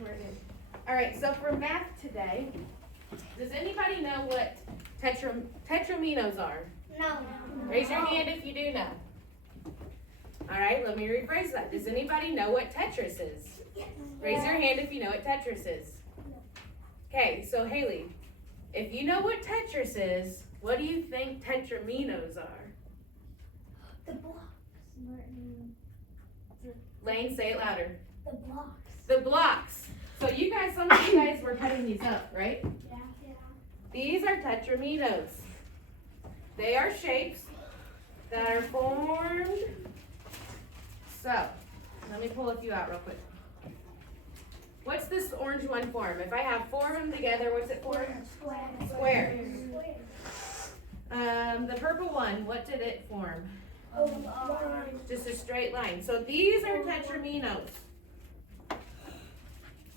we're good. All right, so for math today, does anybody know what tetraminos are? No. Raise your hand if you do know. All right, let me rephrase that. Does anybody know what Tetris is? Raise your hand if you know what Tetris is. Okay, so Haley, if you know what Tetris is, what do you think tetraminos are? The blocks. Lane, say it louder. The blocks. The blocks. So you guys, some of you guys were cutting these up, right? Yeah. These are tetraminos. They are shapes that are formed. So, let me pull a few out real quick. What's this orange one form? If I have four of them together, what's it form? Square. The purple one, what did it form? Just a straight line. So these are tetraminos.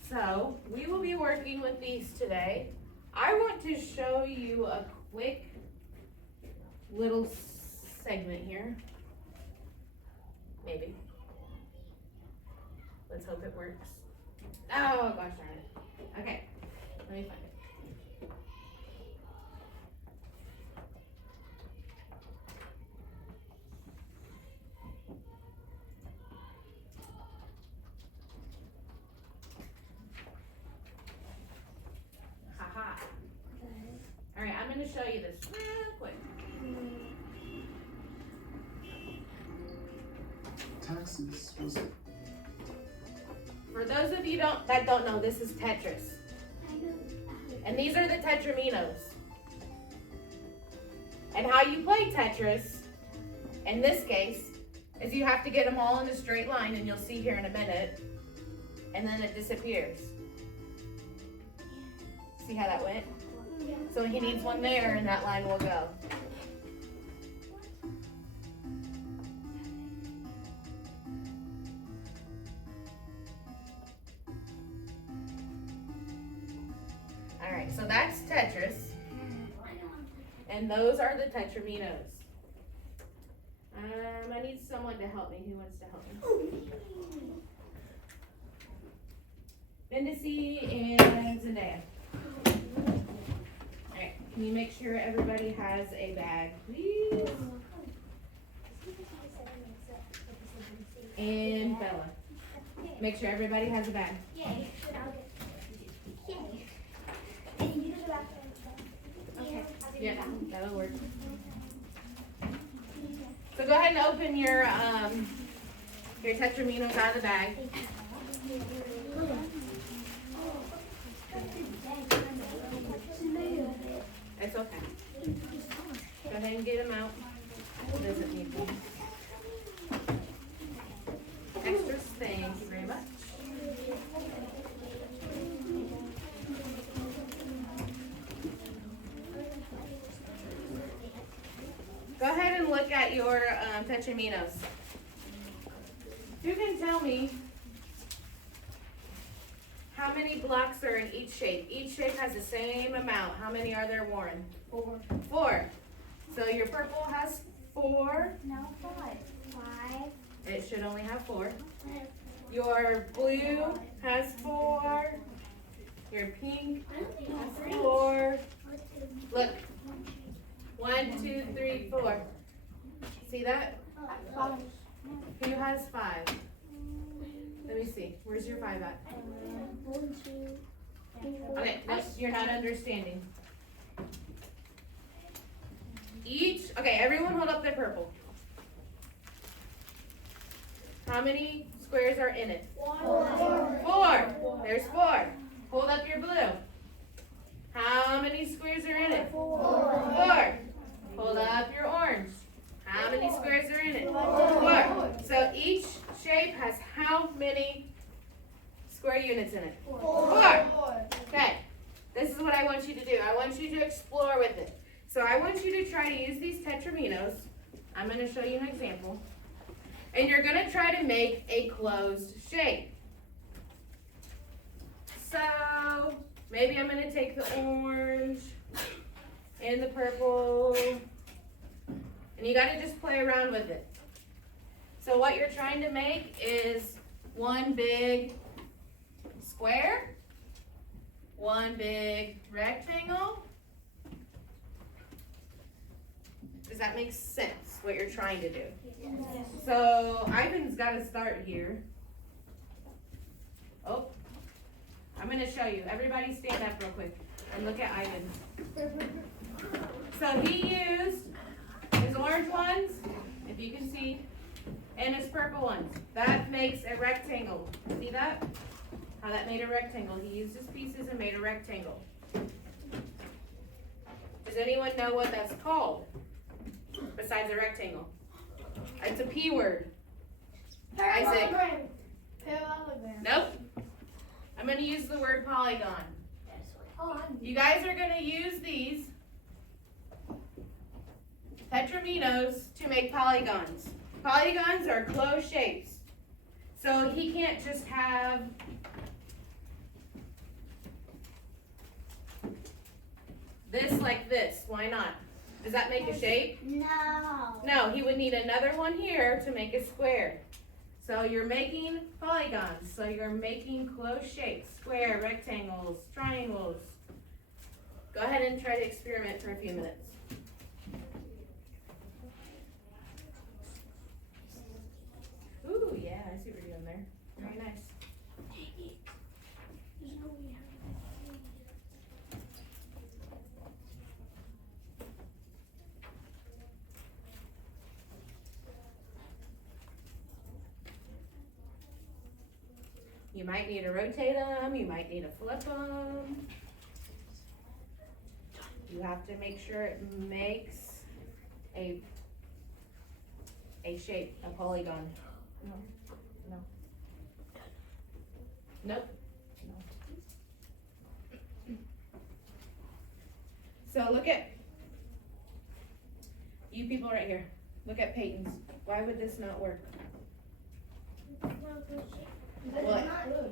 So we will be working with these today. I want to show you a quick little segment here. Maybe. Let's hope it works. Oh gosh darn it. Okay, let me find it. Haha. All right, I'm going to show you this real quick. Taxes was For those of you that don't know, this is Tetris. And these are the tetraminos. And how you play Tetris, in this case, is you have to get them all in a straight line, and you'll see here in a minute, and then it disappears. See how that went? So he needs one there, and that line will go. All right, so that's Tetris. And those are the tetraminos. I need someone to help me. Who wants to help me? Bendice and Zendaya. Alright, can you make sure everybody has a bag, please? And Bella. Make sure everybody has a bag. Yay. Okay. Yeah, that'll work. So go ahead and open your tetraminos out of the bag. It's okay. Go ahead and get them out. It doesn't need them. Extras, thank you very much. Go ahead and look at your tetraminos. You can tell me how many blocks are in each shape. Each shape has the same amount. How many are there, Warren? 4. 4. So your purple has 4. No, 5. 5. It should only have 4. Your blue has 4. Your pink has 4. Look. 1, 2, 3, 4. See that? Who has 5? Let me see. Where's your 5 at? 1, 2. Okay, nope, you're not understanding. Okay, everyone hold up their purple. How many squares are in it? 4. There's 4. Hold up your blue. How many squares are in it? 4. Hold up your orange. How many squares are in it? 4. So each shape has how many square units in it? 4. Okay. This is what I want you to do. I want you to explore with it. So I want you to try to use these tetraminos. I'm going to show you an example. And you're going to try to make a closed shape. So maybe I'm going to take the orange and the purple. And you got to just play around with it. So what you're trying to make is one big square, one big rectangle. Does that make sense, what you're trying to do? So Ivan's got to start here. Oh, I'm going to show you. Everybody stand up real quick and look at Ivan. So he used his orange ones, if you can see, and his purple ones. That makes a rectangle. See that? How that made a rectangle. He used his pieces and made a rectangle. Does anyone know what that's called besides a rectangle? It's a P word. Isaac. Parallelogram. Nope. I'm going to use the word polygon. You guys are going to use these tetraminos to make polygons. Polygons are closed shapes. So he can't just have this like this. Why not? Does that make a shape? No. No, he would need another one here to make a square. So you're making polygons. So you're making closed shapes. Square, rectangles, triangles. Go ahead and try to experiment for a few minutes. Ooh, yeah, I see what you're doing there. Very nice. You might need to rotate them, you might need to flip them. You have to make sure it makes a shape, a polygon. No. Nope. No. So look at you people right here. Look at Peyton's. Why would this not work? Well,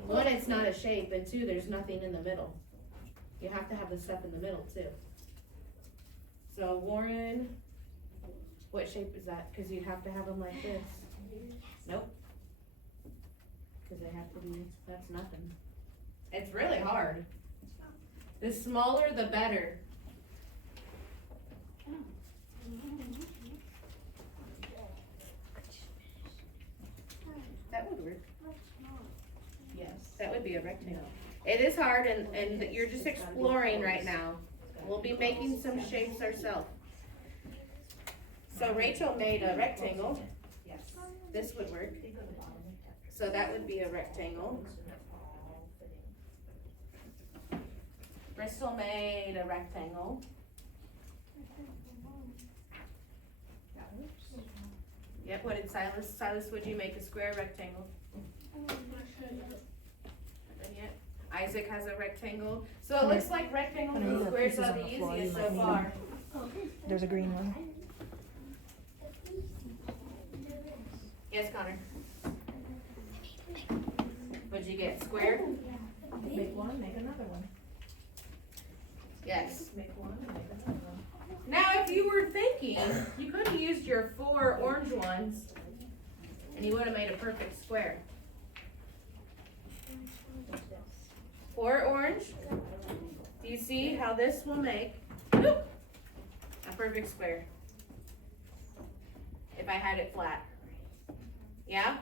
one, it's not a shape, and two, there's nothing in the middle. You have to have the stuff in the middle too. So Warren, what shape is that? Because you'd have to have them like this. Nope. Because they have to be, that's nothing. It's really hard. The smaller, the better. That would work. Yes, that would be a rectangle. It is hard, and you're just exploring right now. We'll be making some shapes ourselves. So Rachel made a rectangle. Yes. This would work. So that would be a rectangle. Bristol made a rectangle. Yep, what did Silas? Silas, would you make a square rectangle? Yet. Isaac has a rectangle. So it looks like rectangles and squares are the easiest so far. There's a green one. Yes, Connor. What'd you get? Square? Make one, make another one. Yes. Make one, make another one. Now, if you were thinking, you could have used your 4 orange ones and you would have made a perfect square. 4 orange. Do you see how this will make a perfect square? If I had it flat. Yeah?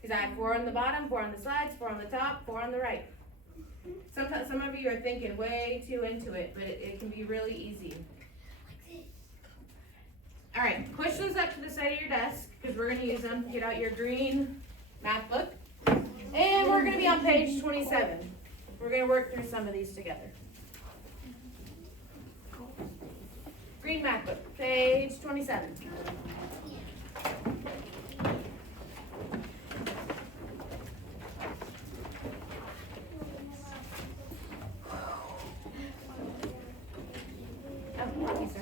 Because I have 4 on the bottom, 4 on the sides, 4 on the top, 4 on the right. Sometimes some of you are thinking way too into it, but it can be really easy. All right, push those up to the side of your desk because we're going to use them. Get out your green math book. And we're going to be on page 27. We're going to work through some of these together. Green math book, page 27. Oh, thank you, sir.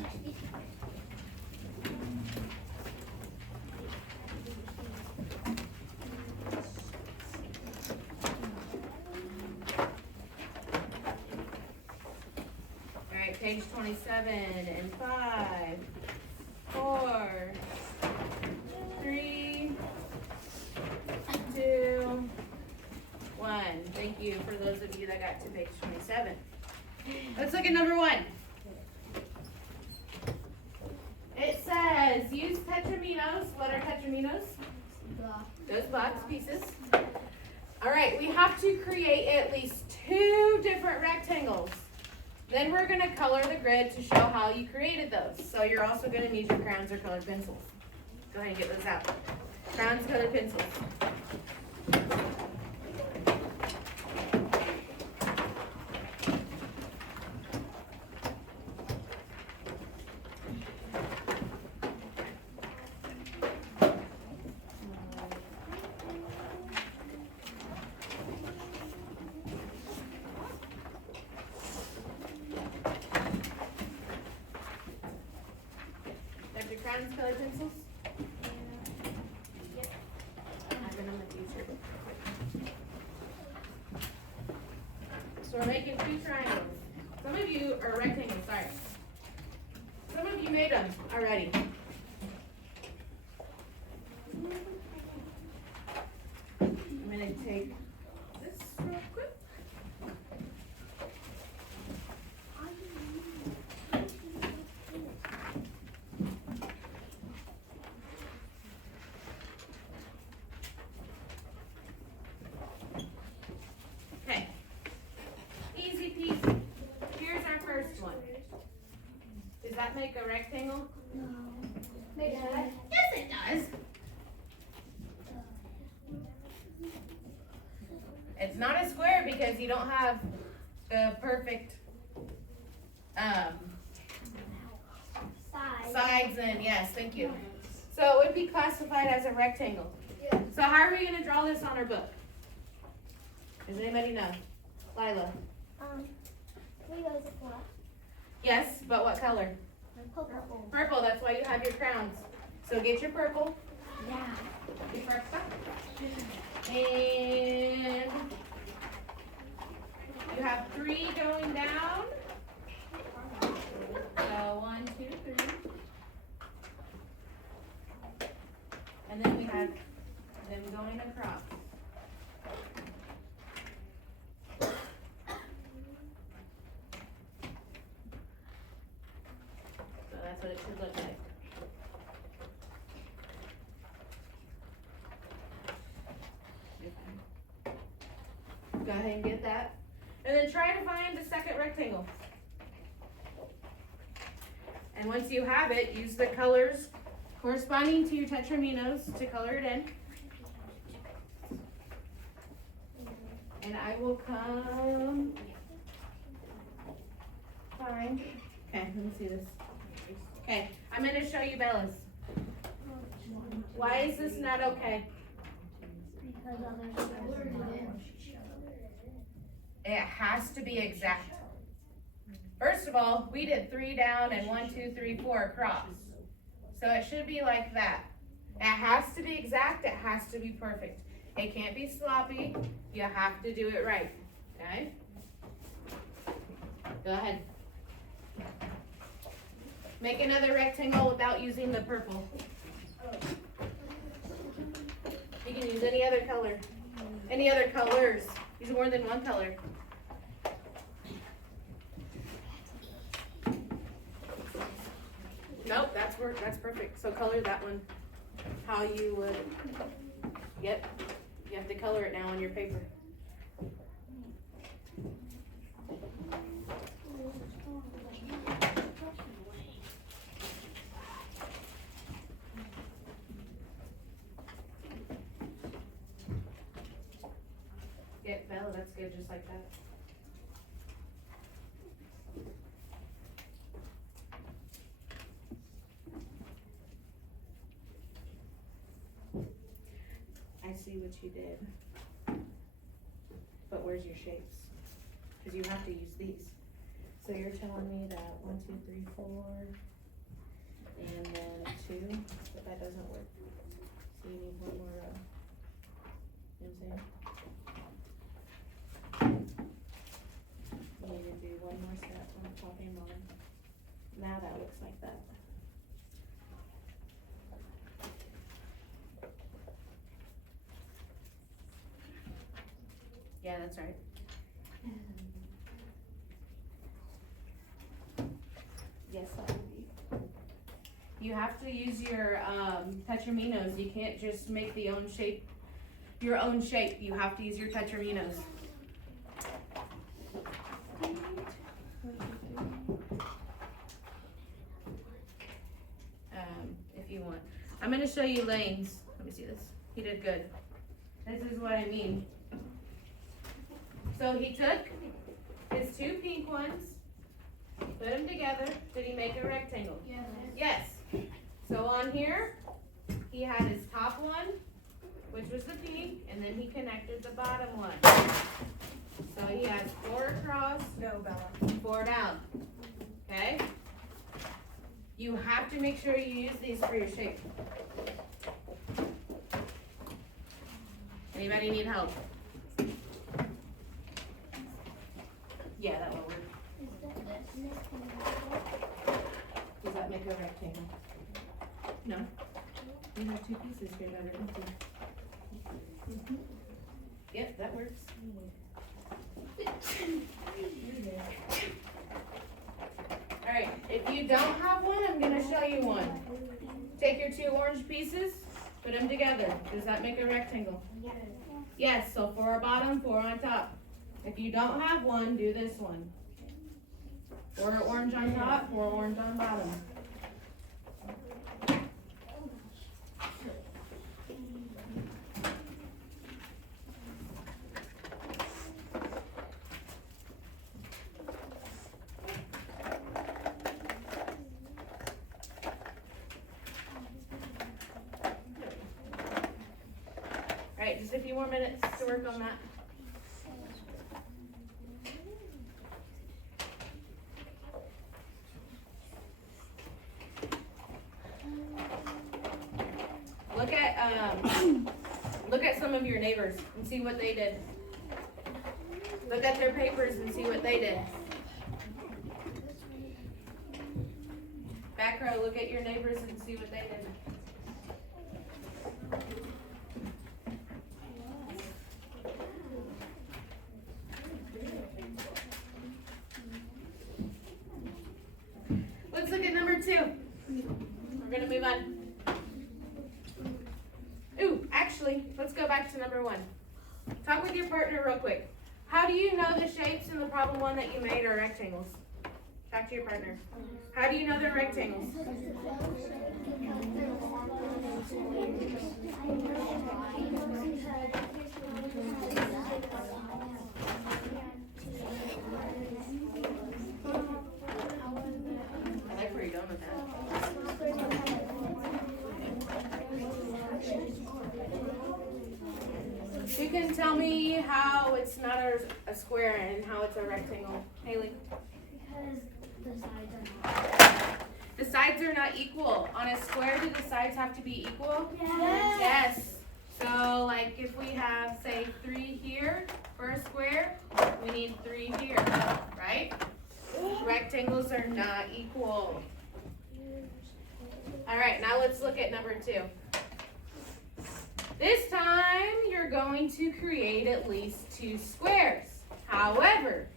All right, page 27 and 5, 4, 3, 2, 1. Thank you for those of you that got to page 27. Let's look at number 1. It says, use tetraminos. What are tetraminos? Those box pieces. All right, we have to create at least 2 different rectangles. Then we're going to color the grid to show how you created those. So you're also going to need your crayons or colored pencils. Go ahead and get those out. Crayons, colored pencils. Have your crayons, colored pencils? I'm in the future. So we're making 2 triangles. Some of you are rectangles, sorry. Some of you made them already. I'm gonna take this real quick. Okay. Easy peasy. Here's our first one. Does that make a rectangle? Make that. Yes, it does. It's not a square because you don't have the perfect sides and yes, thank you. So it would be classified as a rectangle. Yeah. So how are we going to draw this on our book? Does anybody know? Lila? We go to black. Yes, but what color? Purple. Purple, that's why you have your crowns. So get your purple. Yeah. Your first one. And you have 3 going down. So 1, 2, 3. And then we have them going across. So that's what it should look like. Go ahead and get that. And then try to find the second rectangle. And once you have it, use the colors corresponding to your tetraminos to color it in. And I will come find. Okay, let me see this. Okay, I'm going to show you Bella's. Why is this not okay? Because others It has to be exact. First of all, we did 3 down and 1, 2, 3, 4 across. So it should be like that. It has to be exact, it has to be perfect. It can't be sloppy, you have to do it right, okay? Go ahead. Make another rectangle without using the purple. You can use any other color. Any other colors. Use more than one color. Nope, that's perfect. So color that one how you would. Yep. You have to color it now on your paper. Get Bella, that's good, just like that. I see what you did. But where's your shapes? Because you have to use these. So you're telling me that 1, 2, 3, 4, and then 2, but that doesn't work. So you need one more row. You know what I'm saying? You need to do one more step on the top and bottom. Now that looks like that. Yeah, that's right. Yes, that would be. You have to use your tetraminos. You can't just make your own shape. You have to use your tetraminos. If you want. I'm going to show you Lane's. Let me see this. He did good. This is what I mean. So he took his two pink ones, put them together. Did he make a rectangle? Yes. Yes. So on here, he had his top one, which was the pink, and then he connected the bottom one. So he has 4 across, No, Bella. 4 down. Okay? You have to make sure you use these for your shape. Anybody need help? Yeah, that will work. Does that make a rectangle? No. You have 2 pieces here that are empty. Yep, that works. Alright, if you don't have one, I'm gonna show you one. Take your 2 orange pieces, put them together. Does that make a rectangle? Yes. Yes, so 4 bottom, 4 on top. If you don't have one, do this one. 4 orange on top, 4 orange on bottom. Alright, just a few more minutes to work on that. Look at some of your neighbors and see what they did. Look at their papers and see what they did. Back row, look at your neighbors and see what they did. Let's look at number 2. We're gonna move on. Ooh, actually, let's go back to number 1. Talk with your partner real quick. How do you know the shapes in the problem 1 that you made are rectangles? Talk to your partner. How do you know they're rectangles? I like where you're going with that. You can tell me how it's not a square and how it's a rectangle. Haley? Because the sides are not. The sides are not equal. On a square, do the sides have to be equal? Yes. Yes. So, like if we have, say, 3 here for a square, we need 3 here, right? Rectangles are not equal. All right, now let's look at number 2. This time, you're going to create at least 2 squares. However,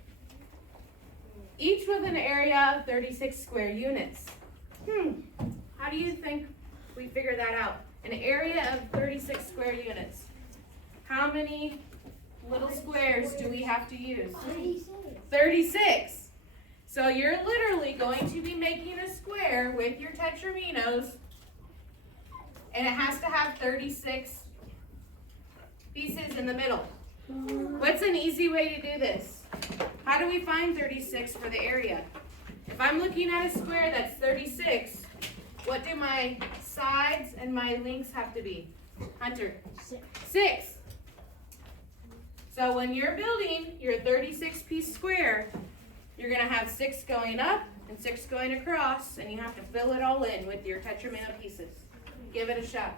each with an area of 36 square units. How do you think we figure that out? An area of 36 square units. How many little squares do we have to use? 36. So you're literally going to be making a square with your tetraminos, and it has to have 36 pieces in the middle. What's an easy way to do this? How do we find 36 for the area? If I'm looking at a square that's 36, what do my sides and my lengths have to be? Hunter? 6. So when you're building your 36 piece square, you're going to have 6 going up and 6 going across, and you have to fill it all in with your tetramino pieces. Give it a shot.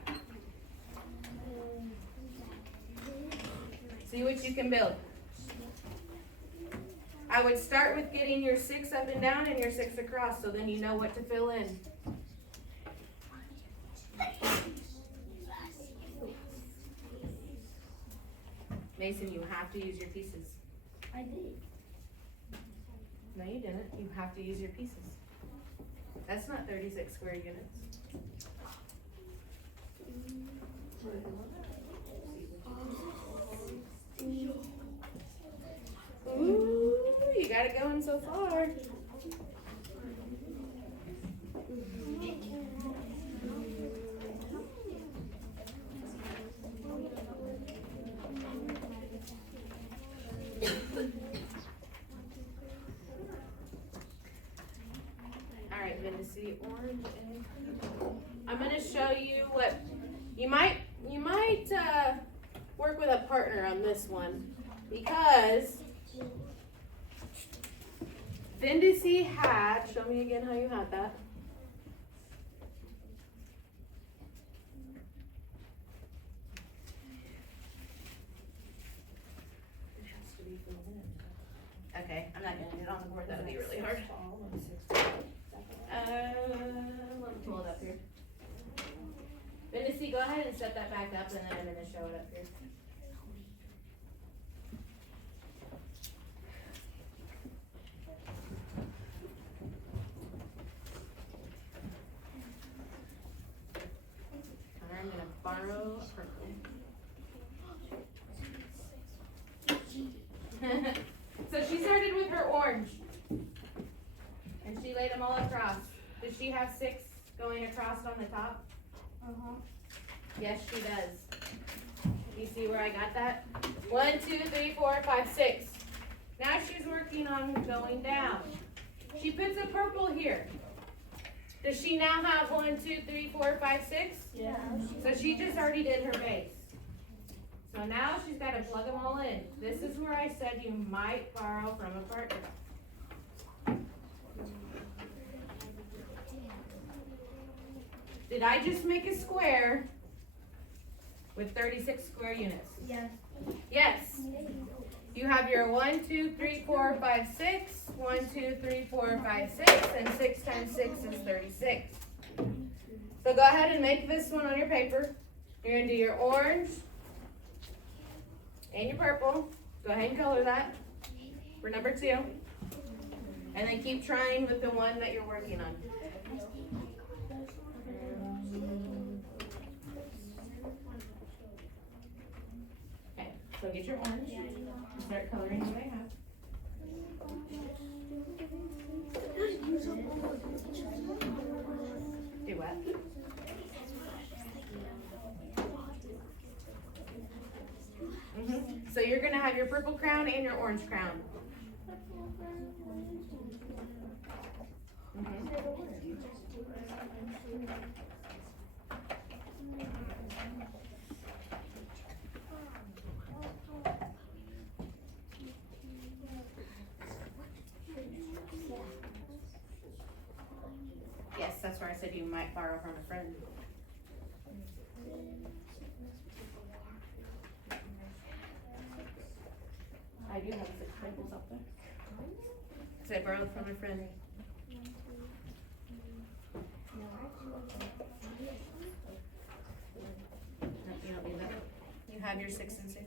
See what you can build. I would start with getting your 6 up and down and your 6 across, so then you know what to fill in. Mason, you have to use your pieces. I did. No, you didn't. You have to use your pieces. That's not 36 square units. Ooh, you got it going so far. Alright, Vinicy, orange and I'm gonna show you what you might work with a partner on this one because Vinicy had, show me again how you had that. It has to be from the end. Okay, I'm not gonna do it on the board, that would be really hard. Let me pull it up here. Vinicy, go ahead and set that back up and then I'm gonna show it up here. Connor, I'm gonna borrow a purple. So she started with her orange. And she laid them all across. Does she have 6 going across on the top? Uh-huh. Yes, she does. You see where I got that? 1, 2, 3, 4, 5, 6. Now she's working on going down. She puts a purple here. Does she now have 1, 2, 3, 4, 5, 6? Yeah. So she just already did her base. So now she's got to plug them all in. This is where I said you might borrow from a partner. Did I just make a square with 36 square units? Yes. Yes. You have your 1, 2, 3, 4, 5, 6. 1, 2, 3, 4, 5, 6. And 6 times 6 is 36. So go ahead and make this one on your paper. You're going to do your orange and your purple. Go ahead and color that for number 2. And then keep trying with the one that you're working on. Okay, so get your orange and start coloring what I have. Do what? So you're gonna have your purple crown and your orange crown. Yes, that's where I said you might borrow from a friend. I do have 6 staples up there. Cause I borrowed from a friend. No, you don't need that. You have your 6 and 6.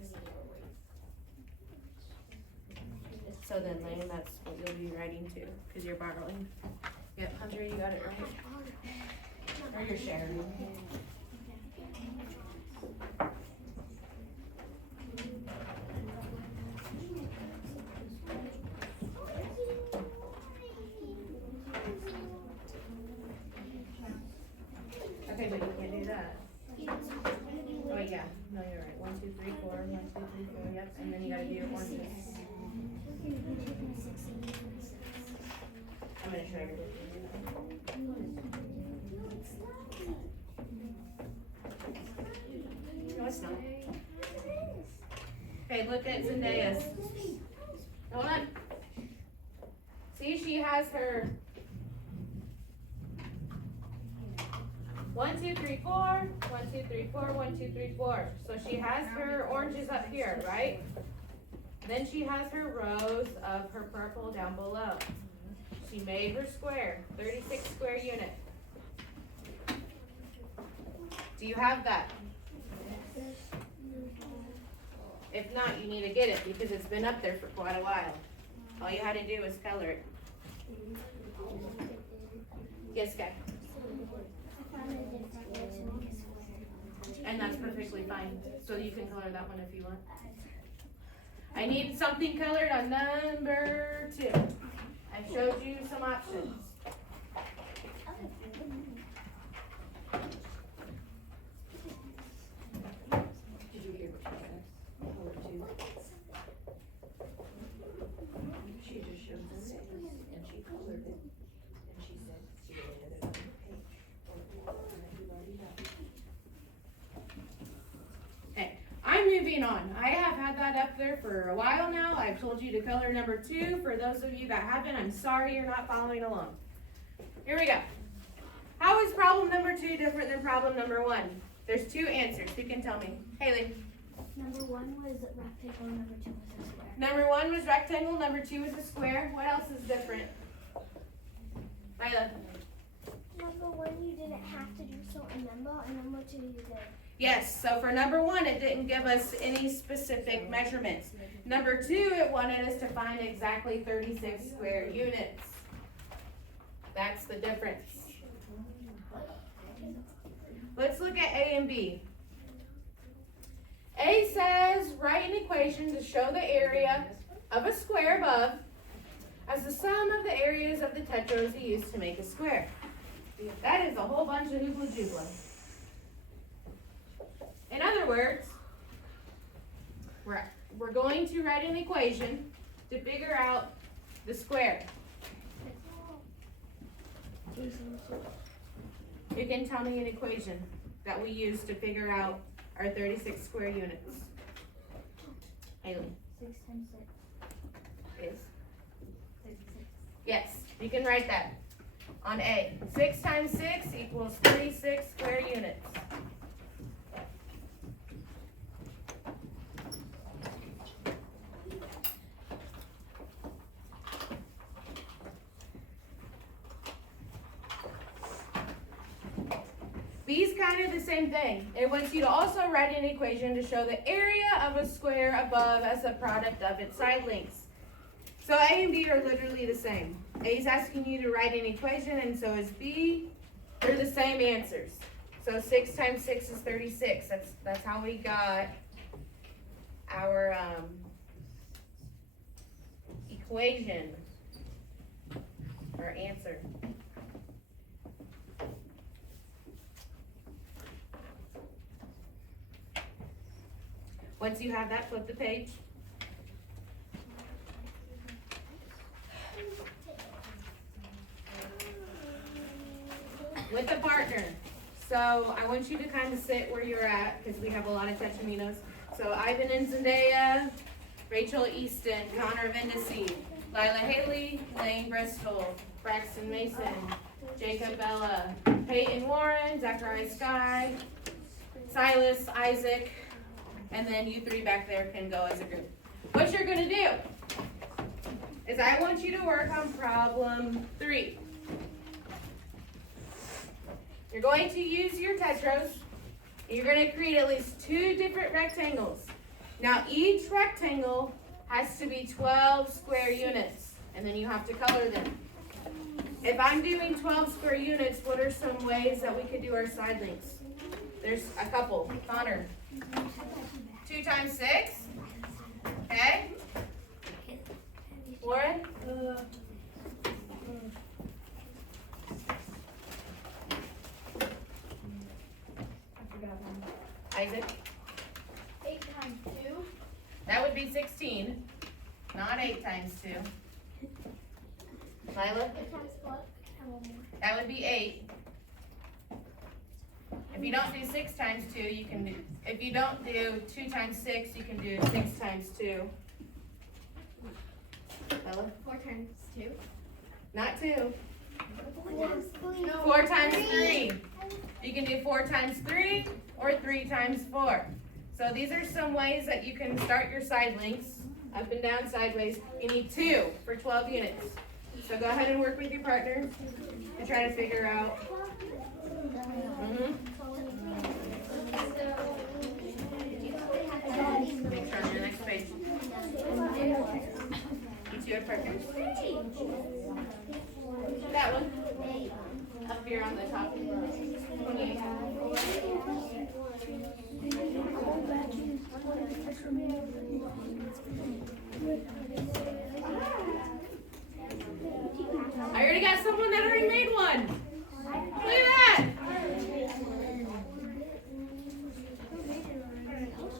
So then, Lane, that's what you'll be writing to, cause you're borrowing. Yep, Hunter, you got it right. Or you're sharing. Okay, but you can't do that. Oh, yeah, no, you're right. 1, 2, 3, 4, 1, 2, 3, 4, yep, and then you gotta do your oranges. I'm gonna show everybody. No, it's not. Okay, look at Zendaya's. Hold on. See, she has her 1, 2, 3, 4, 1, 2, 3, 4, 1, 2, 3, 4. So she has her oranges up here, right? Then she has her rows of her purple down below. She made her square, 36 square unit. Do you have that? If not, you need to get it because it's been up there for quite a while. All you had to do was color it. Yes, guy. I found a different way to make a square. And that's perfectly fine. So you can color that one if you want. I need something colored on number 2. I showed you some options. Did you hear what she said? Color 2. She just showed them it, and she colored it, and she said she would edit it on the page. And everybody knows. Okay, I'm moving on. I have had that up there for a while now. I've told you to color number 2. For those of you that haven't, I'm sorry you're not following along. Here we go. How is problem number 2 different than problem number 1? There's 2 answers. You can tell me. Haley. Number 1 was rectangle, number 2 was a square. Number 1 was rectangle, number 2 was a square. What else is different? Lila. Number 1 you didn't have to do certain number, and number 2 you did. Yes, so for number 1, it didn't give us any specific measurements. Number 2, it wanted us to find exactly 36 square units. That's the difference. Let's look at A and B. A says, write an equation to show the area of a square above as the sum of the areas of the tetras used to make a square. That is a whole bunch of hoopla jubla. In other words, we're going to write an equation to figure out the square. You can tell me an equation that we use to figure out our 36 square units. Haley. 6 times 6. Is? 36. Yes, you can write that on A. 6 times 6 equals 36 square units. B's kind of the same thing. It wants you to also write an equation to show the area of a square above as a product of its side lengths. So A and B are literally the same. A is asking you to write an equation, and so is B. They're the same answers. So 6 times 6 is 36. That's how we got our equation, our answer. Once you have that, flip the page. With a partner. So I want you to kind of sit where you're at because we have a lot of Tetraminos. So Ivan and Zendaya, Rachel Easton, Connor Vindacy, Lila Haley, Lane Bristol, Braxton Mason, Jacob Bella, Peyton Warren, Zachariah Sky, Silas, Isaac, and then you 3 back there can go as a group. What you're gonna do is I want you to work on problem 3. You're going to use your tetras. You're gonna create at least 2 different rectangles. Now each rectangle has to be 12 square units, and then you have to color them. If I'm doing 12 square units, what are some ways that we could do our side lengths? There's a couple. Connor. 2 times 6. Okay. Warren. I forgot one. Isaac. 8 times 2. That would be 16. Not 8 times 2. Lila. 8 times what? And one more. That would be 8. If you don't do 6 times 2, you can do, if you don't do 2 times 6, you can do 6 times 2. Bella? 4 times 2. Not 2. 4 times 3. No. 4 times 3. You can do 4 times 3 or 3 times 4. So these are some ways that you can start your side lengths, up and down, sideways. You need 2 for 12 units. So go ahead and work with your partner to try to figure out. Make sure I'm doing to Parker's? That one. Up here on the top. 28. I already got someone that already made one. Look at that.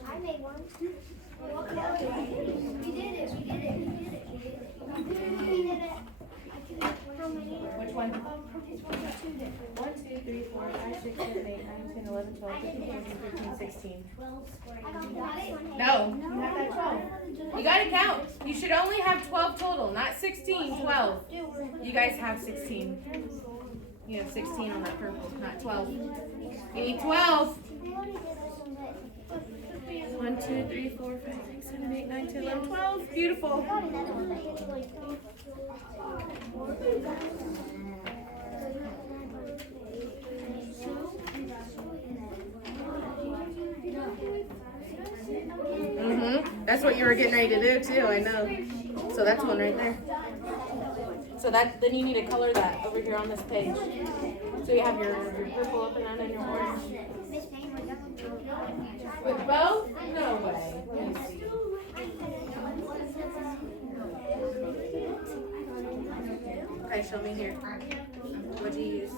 I made one. We did it. How many? Which one? 1, 2, 3, 4, 5, 6, 7, 8, 9, 10, 11, 12, 13, 14, 15, 16. I got it. No. You have that 12. You gotta count. You should only have 12 total, not 16, 12. You guys have 16. You have 16 on that purple, not 12. You need 12. 1, 2, 3, 4, 5, 6, 7, 8, 9, 10, 11, 12. Beautiful. That's what you were getting ready to do too, I know. So that's one right there. So that then you need to color that over here on this page. So you have your purple up and down and your orange. With both? No way. Let me see. Okay, show me here. What'd you use?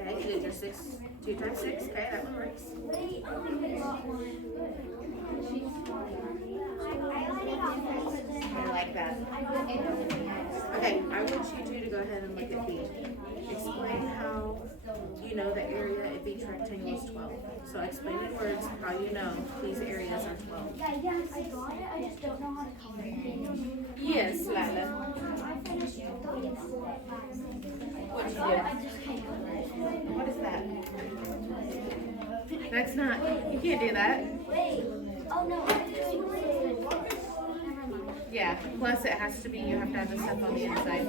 Okay, you did your 6, 2 times 6. Okay, that one works. I like that. Okay, I want you two to go ahead and look at B. Explain how you know the area of each rectangle is 12. So explain in words how you know these areas are 12. I got it. I just don't know how to color it. Yes, Lila. What you do? What is that? That's not, you can't do that. Oh no. Yeah, plus it has to be, you have to have the stuff on the inside.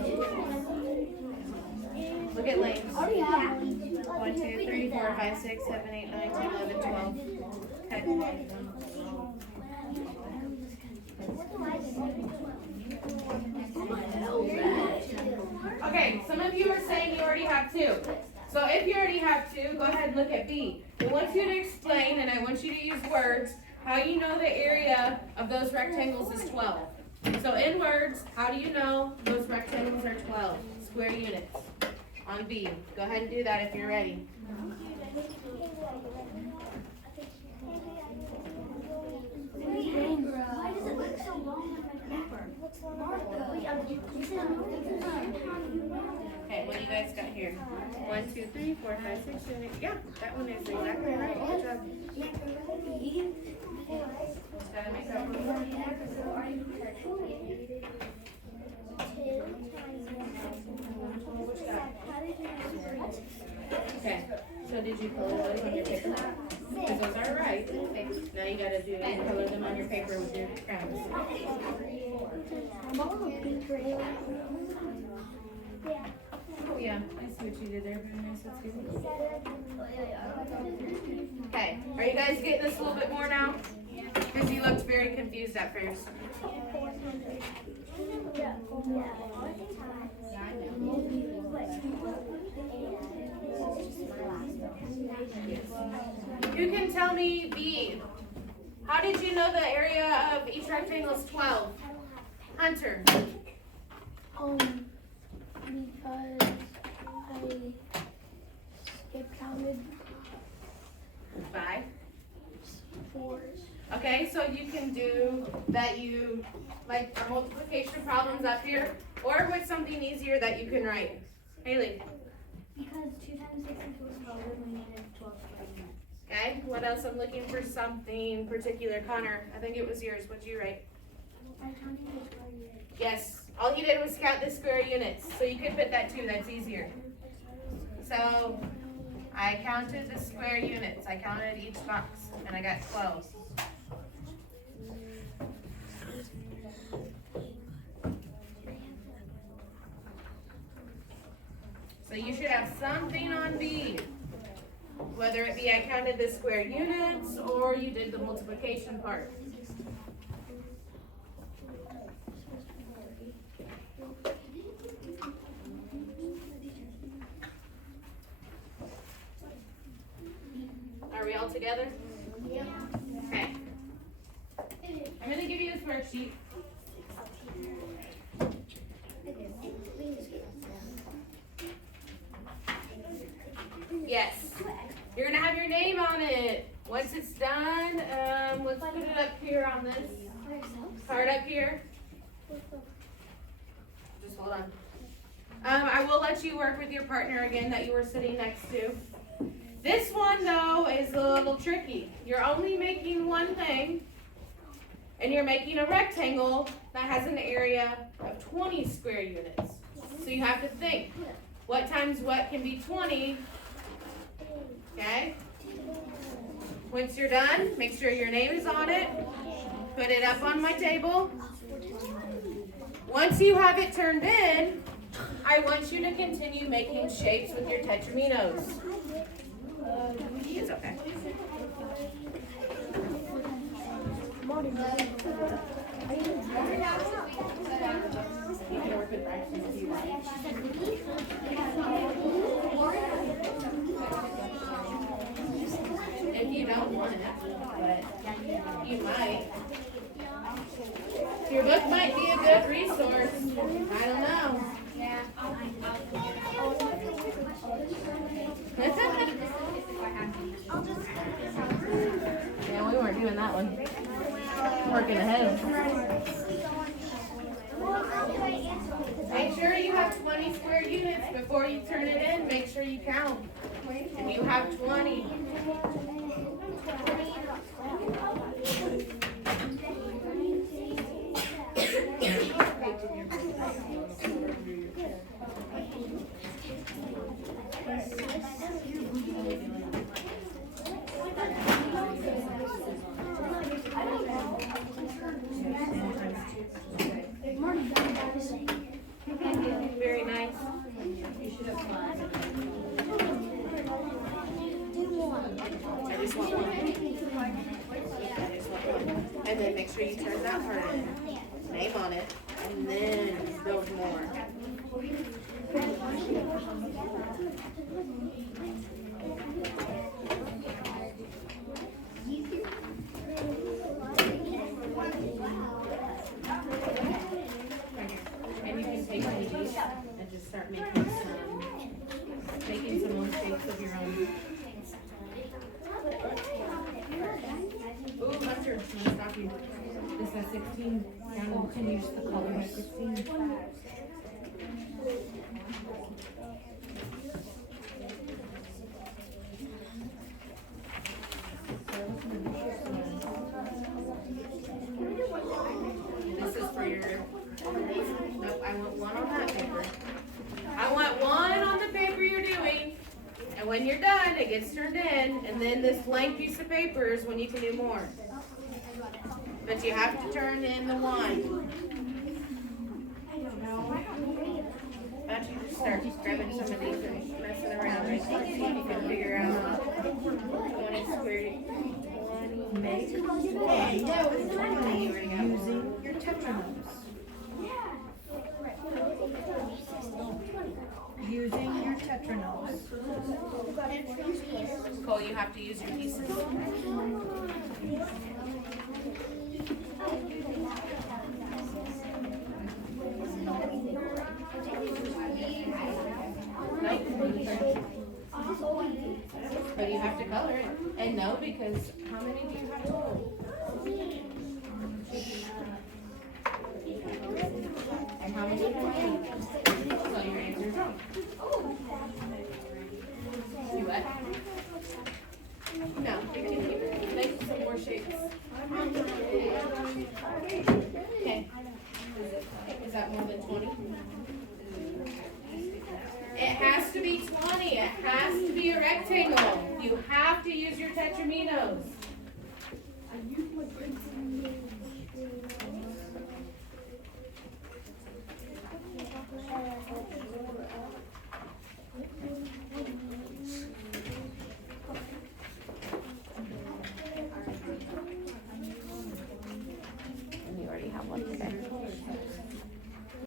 Look at lanes. 1, 2, 3, 4, 5, 6, 7, 8, 9, 10, 11, 12. Okay. Okay, some of you are saying you already have 2. So if you already have 2, go ahead and look at B. I want you to explain, and I want you to use words, how you know the area of those rectangles is 12. So in words, how do you know those rectangles are 12 square units? On B. Go ahead and do that if you're ready. Why does it look so long on my paper? Okay, what do you guys got here? 1, 2, 3, 4, 5, 6, 7, 8. Yeah, that one is exactly right. Good job. Just gotta make that one. Okay, so did you color those on your paper? Because those are right. Okay, now you gotta do color them on your paper with your crayons. Oh yeah, I see what you did there. Very nice. That's good. Okay, are you guys getting this a little bit more now? Because you looked very confused at first. You can tell me B. How did you know the area of each rectangle is 12? Hunter. Because it counted 5. 4s. Okay, so you can do that you, like our multiplication problems up here, or with something easier that you can write. Haley. Because 2 times 6 equals 12, and we needed 12 square units. Okay, what else? I'm looking for something particular. Connor, I think it was yours. What'd you write? I counted the square units. Yes, all he did was count the square units, so you could put that too, that's easier. So, I counted the square units, I counted each box, and I got 12. So you should have something on B. Whether it be I counted the square units or you did the multiplication part. Are we all together? Yeah. Okay. I'm gonna give you this worksheet. Yes. You're gonna have your name on it. Once it's done, let's put it up here on this card up here. Just hold on. I will let you work with your partner again that you were sitting next to. This one though is a little tricky. You're only making one thing, and you're making a rectangle that has an area of 20 square units. So you have to think, what times what can be 20? Okay? Once you're done, make sure your name is on it. Put it up on my table. Once you have it turned in, I want you to continue making shapes with your tetraminos. It's okay. You can work with fractions if you want. If you don't want it, but you might. Your book might be a good resource. I don't know. Yeah, we weren't doing that one. Working ahead. Make sure you have 20 square units before you turn it in. Make sure you count. And you have 20. Very nice. I just want one. And then make sure you turn that part in. Name on it. And then build more. And you can take these and just start making some more shapes of your own. Ooh, mustard, I'm gonna stop you. This has 16, and you can use the color 16. This is for your, nope, I want one on that paper. I want one on the paper you're doing. And when you're done, it gets turned in, and then this blank piece of paper is when you can do more. But you have to turn in the one. Why don't you just start grabbing some of these and messing around right quick, see if you can figure out 20 square, 20 make. Using your tetronyms. Using your tetronyms. Cole, you have to use your pieces. But you have to color it. And no, because how many do you have total? And how many do you have? So your answer is wrong. You what? No, you can keep it. Make some more shapes. Okay. Is that more than 20? It has to be 20. It has to be a rectangle. You have to use your tetraminos. have one today.